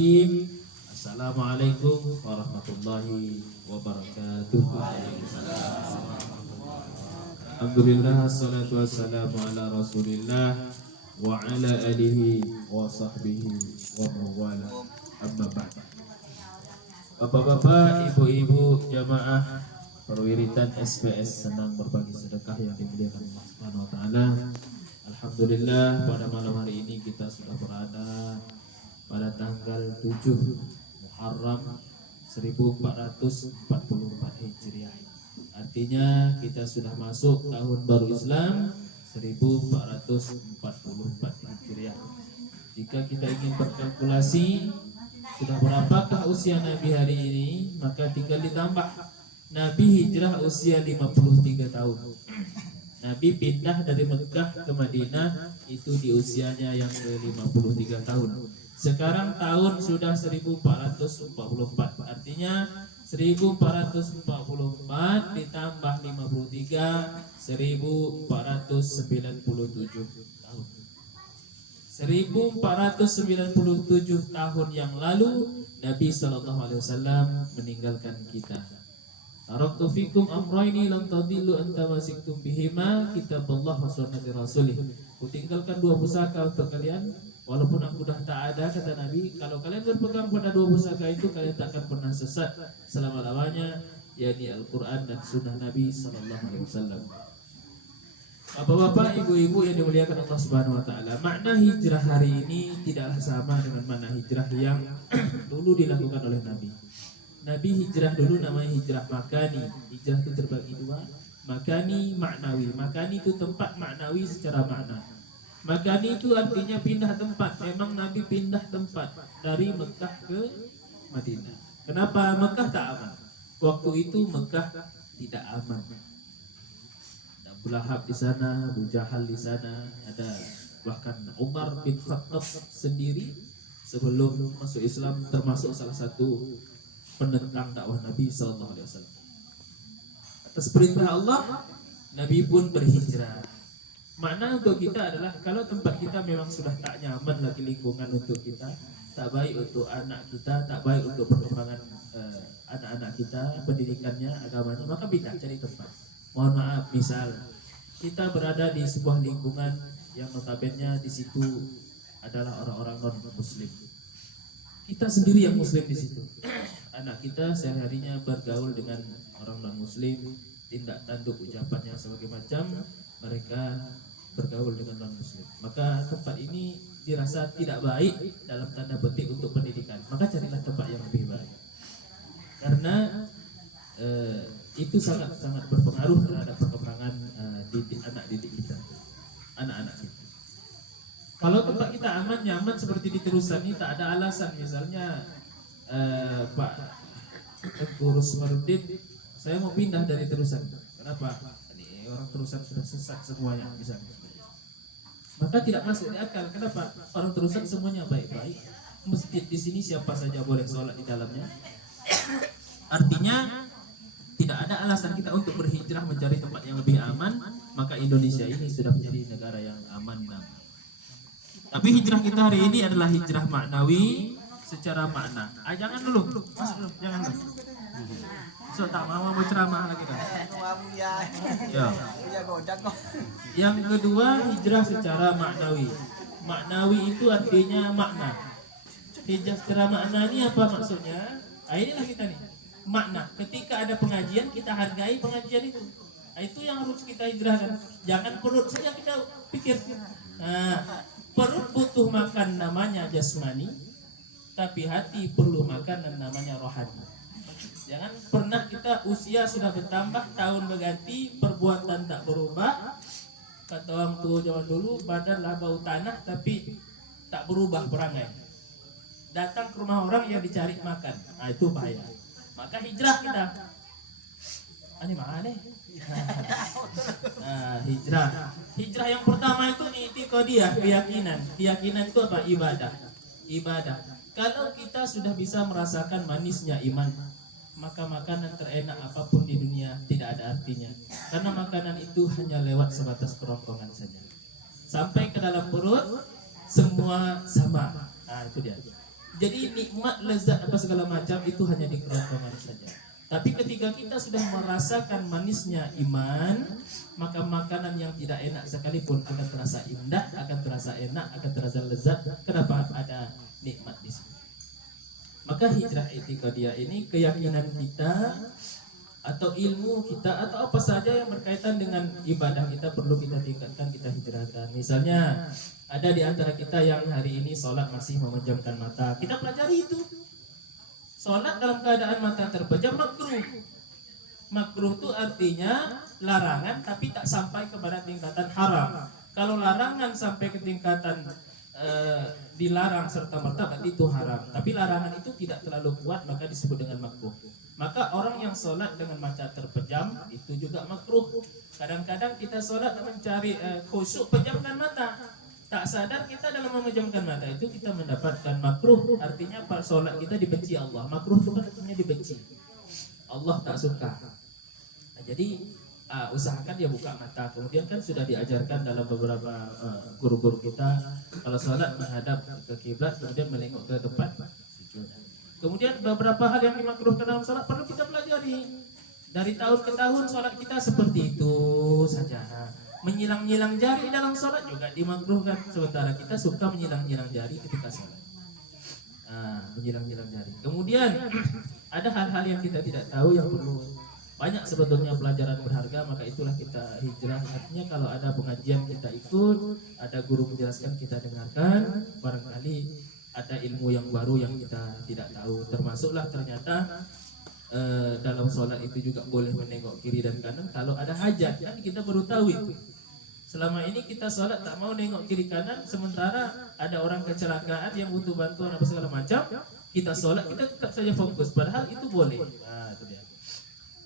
Bismillahirrahmanirrahim. Assalamualaikum warahmatullahi wabarakatuh. Alhamdulillah, assalatu wassalamu ala rasulillah wa ala alihi wa sahbihi wa mawala. Amma ba'd. Bapak-bapak, ibu-ibu, jamaah perwiritan SPS Senang Berbagi Sedekah yang dimuliakan Allah Subhanahu wa taala. Alhamdulillah, pada malam hari ini kita sudah berada pada tanggal 7 Muharram 1444 Hijriah. Artinya kita sudah masuk tahun baru Islam 1444 Hijriah. Jika kita ingin berkalkulasi sudah berapakah usia Nabi hari ini, maka tinggal ditambah. Nabi hijrah usia 53 tahun. Nabi pindah dari Mekah ke Madinah itu di usianya yang ke-53 tahun. Sekarang tahun sudah 1444. Artinya 1444 ditambah 53, 1497 tahun. 1497 tahun yang lalu Nabi SAW meninggalkan kita. Taraktu fikum amrayni lam tadillu anta masiktum bihima kitaballah wa sunnati rasulih. Kutinggalkan dua pusaka untuk kalian, walaupun aku dah tak ada, kata Nabi, kalau kalian berpegang pada dua pusaka itu kalian tak akan pernah sesat selama-lamanya, yakni Al-Quran dan Sunnah Nabi Sallallahu Alaihi Wasallam. Bapak-bapak, ibu-ibu yang dimuliakan Allah Subhanahu Wa Taala, makna hijrah hari ini tidaklah sama dengan makna hijrah yang dulu dilakukan oleh Nabi. Nabi hijrah dulu namanya hijrah makani. Hijrah itu terbagi dua, makani, maknawi. Makani itu tempat, maknawi secara makna. Makani itu artinya pindah tempat. Memang Nabi pindah tempat dari Mekah ke Madinah. Kenapa? Mekah tak aman. Waktu itu Mekah tidak aman. Ada Abu Lahab di sana, Abu Jahal di sana, ada bahkan Umar bin Khattab sendiri sebelum masuk Islam termasuk salah satu penentang dakwah Nabi Sallallahu Alaihi Wasallam. Atas perintah Allah, Nabi pun berhijrah. Makna untuk kita adalah kalau tempat kita memang sudah tak nyaman lagi lingkungan untuk kita, tak baik untuk anak kita, tak baik untuk perkembangan anak-anak kita, pendidikannya, agamanya, maka pindah cari tempat. Mohon maaf, misal kita berada di sebuah lingkungan yang notabene di situ adalah orang-orang non-Muslim. Kita sendiri yang Muslim di situ. Anak kita sehari-harinya bergaul dengan orang non-Muslim, tindak tanduk ucapannya sebagai macam mereka bergaul dengan non-Muslim. Maka tempat ini dirasa tidak baik dalam tanda petik untuk pendidikan. Maka carilah tempat yang lebih baik. Karena itu sangat-sangat berpengaruh terhadap perkembangan anak didik kita, anak-anak kita. Kalau tempat kita aman, nyaman seperti di Terusan ini, tak ada alasan. Misalnya Pak Tengku Rusmaruddin, saya mau pindah dari Terusan. Kenapa? Ini orang Terusan sudah sesat semuanya, misalnya. Maka tidak masuk di akal. Kenapa? Orang Terusan semuanya baik-baik. Masjid di sini siapa saja boleh sholat di dalamnya. Artinya tidak ada alasan kita untuk berhijrah mencari tempat yang lebih aman. Maka Indonesia ini sudah menjadi negara yang aman. Tapi hijrah kita hari ini adalah hijrah maknawi secara makna. Jangan dulu, masuk dulu, jangan dulu. So tak mau ceramah lagi dah. Ya. Yang kedua, hijrah secara maknawi. Maknawi itu artinya makna. Hijrah secara makna ini apa maksudnya? Inilah kita nih. Makna. Ketika ada pengajian, kita hargai pengajian itu. Itu yang harus kita hijrahkan. Jangan perut saja kita pikir. Perut butuh makan namanya jasmani, tapi hati perlu makanan namanya rohani. Jangan pernah kita usia sudah bertambah, tahun berganti, perbuatan tak berubah. Kata orang tua zaman dulu, badanlah bau tanah tapi tak berubah perangai. Datang ke rumah orang yang dicari makan, itu bahaya. Maka hijrah kita. Ini mana nih? Hijrah. Hijrah yang pertama itu i'tiqadiyah, keyakinan. Keyakinan itu apa? Ibadah. Kalau kita sudah bisa merasakan manisnya iman, maka makanan terenak apapun di dunia tidak ada artinya. Karena makanan itu hanya lewat sebatas kerongkongan saja. Sampai ke dalam perut semua sama. Itu dia. Jadi nikmat, lezat apa segala macam itu hanya di kerongkongan saja. Tapi ketika kita sudah merasakan manisnya iman, maka makanan yang tidak enak sekalipun akan terasa indah, akan terasa enak, akan terasa lezat. Kenapa? Ada nikmat di sini. Maka hijrah i'tiqadiyah ini keyakinan kita atau ilmu kita atau apa saja yang berkaitan dengan ibadah kita perlu kita tingkatkan, kita hijrahkan. Misalnya ada di antara kita yang hari ini sholat masih memejamkan mata, kita pelajari itu. Sholat dalam keadaan mata terpejam makruh. Makruh itu artinya larangan tapi tak sampai kepada tingkatan haram. Kalau larangan sampai ke tingkatan dilarang serta merta berarti itu haram. Tapi larangan itu tidak terlalu kuat maka disebut dengan makruh. Maka orang yang sholat dengan mata terpejam itu juga makruh. Kadang-kadang kita sholat mencari khusyuk, pejamkan mata. Tak sadar kita dalam memejamkan mata itu kita mendapatkan makruh. Artinya sholat kita dibenci Allah. Makruh itu kan artinya dibenci. Allah tak suka. Nah, jadi usahakan dia buka mata. Kemudian kan sudah diajarkan dalam beberapa guru-guru kita, kalau sholat menghadap ke kiblat, kemudian menengok ke tempat sujud. Kemudian beberapa hal yang dimakruhkan dalam sholat perlu kita pelajari. Dari tahun ke tahun sholat kita seperti itu saja. Menyilang-nyilang jari dalam sholat juga dimakruhkan. Sementara kita suka menyilang-nyilang jari ketika sholat. Menyilang-nyilang jari. Kemudian ada hal-hal yang kita tidak tahu yang perlu banyak sebetulnya pelajaran berharga, maka itulah kita hijrah. Artinya kalau ada pengajian kita ikut, ada guru menjelaskan kita dengarkan, barangkali ada ilmu yang baru yang kita tidak tahu. Termasuklah ternyata dalam sholat itu juga boleh menengok kiri dan kanan kalau ada hajat, kan kita baru tahu itu. Selama ini kita sholat tak mau nengok kiri kanan, sementara ada orang kecelakaan yang butuh bantuan apa segala macam, kita sholat kita tetap saja fokus, padahal itu boleh. Itu dia.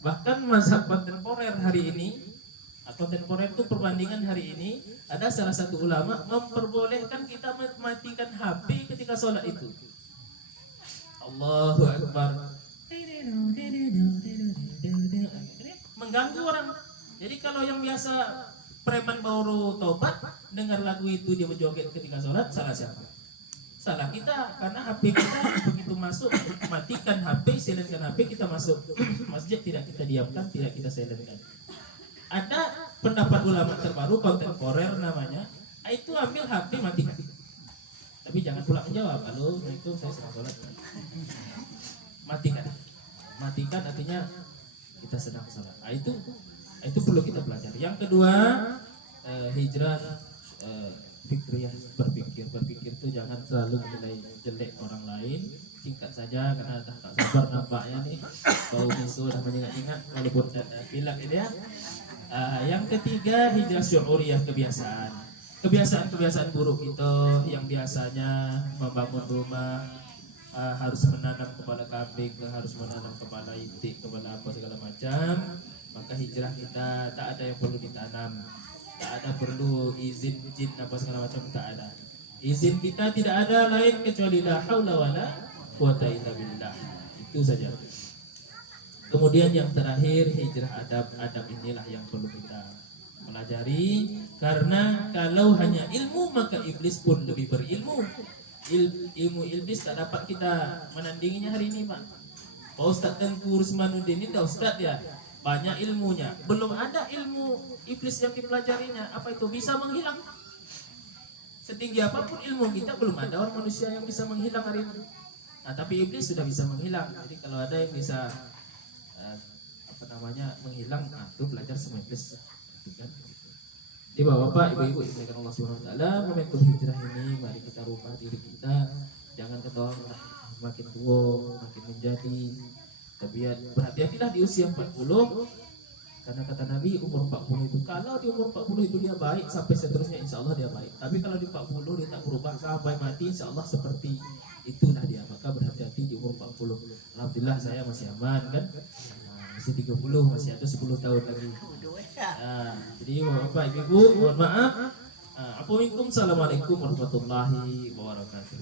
Bahkan mazhab kontemporer hari ini, kontemporer itu perbandingan hari ini, ada salah satu ulama memperbolehkan kita mematikan HP ketika sholat itu. Allahu Akbar. Mengganggu orang. Jadi kalau yang biasa preman baru tobat dengar lagu itu dia berjoget ketika sholat, salah siapa? Salah kita, karena HP kita begitu masuk matikan HP, silentkan HP, kita masuk masjid tidak kita diamkan, tidak kita silentkan. Ada pendapat ulama terbaru kontemporer namanya, itu ambil HP matikan. Tapi jangan pula menjawab, halo, itu saya sedang sholat. Matikan. Matikan artinya kita sedang sholat. Itu perlu kita pelajari. Yang kedua, hijrah fikriyah, berpikir itu jangan selalu menilai jelek orang lain. Singkat saja karena tak sabar nampaknya nih bau miso dah menyengat-ingat walaupun pilak ini ya. Yang ketiga, hijrah syu'uriyah, kebiasaan buruk itu yang biasanya membangun rumah, harus menanam kepala kambing, harus menanam kepala itik, kepala apa segala macam. Maka hijrah kita tak ada yang perlu ditanam, tak ada perlu izin jin apa segala macam, tak ada. Izin kita tidak ada lain kecuali la haula wala quwata illa billah. Itu saja. Kemudian yang terakhir, hijrah adab inilah yang perlu kita pelajari, karena kalau hanya ilmu maka iblis pun lebih berilmu. Ilmu iblis tak dapat kita menandinginya hari ini, Pak. Pak Ustaz Tengku Rusmanuddin ini dah Ustaz ya, banyak ilmunya, belum ada ilmu iblis yang dipelajarinya. Apa itu? Bisa menghilang. Setinggi apapun ilmu kita, belum ada orang manusia yang bisa menghilang hari ini. Nah, tapi iblis sudah bisa menghilang. Jadi kalau ada yang bisa menghilang, itu belajar sama iblis. Kan? Jadi bapak, ibu-ibu yang Allah Subhanahu Wa Taala, momentum hijrah ini mari kita rubah diri kita. Jangan ketawa makin tua, makin menjadi. Berhati-hatilah di usia 40, karena kata Nabi umur 40 itu, kalau di umur 40 itu dia baik sampai seterusnya, insya Allah dia baik. Tapi kalau di 40 dia tak berubah sampai mati, insya Allah seperti itulah dia. Maka berhati-hati di umur 40. Alhamdulillah saya masih aman kan, masih 30, masih ada 10 tahun lagi. Jadi bapak ibu mohon maaf. Assalamualaikum warahmatullahi wabarakatuh.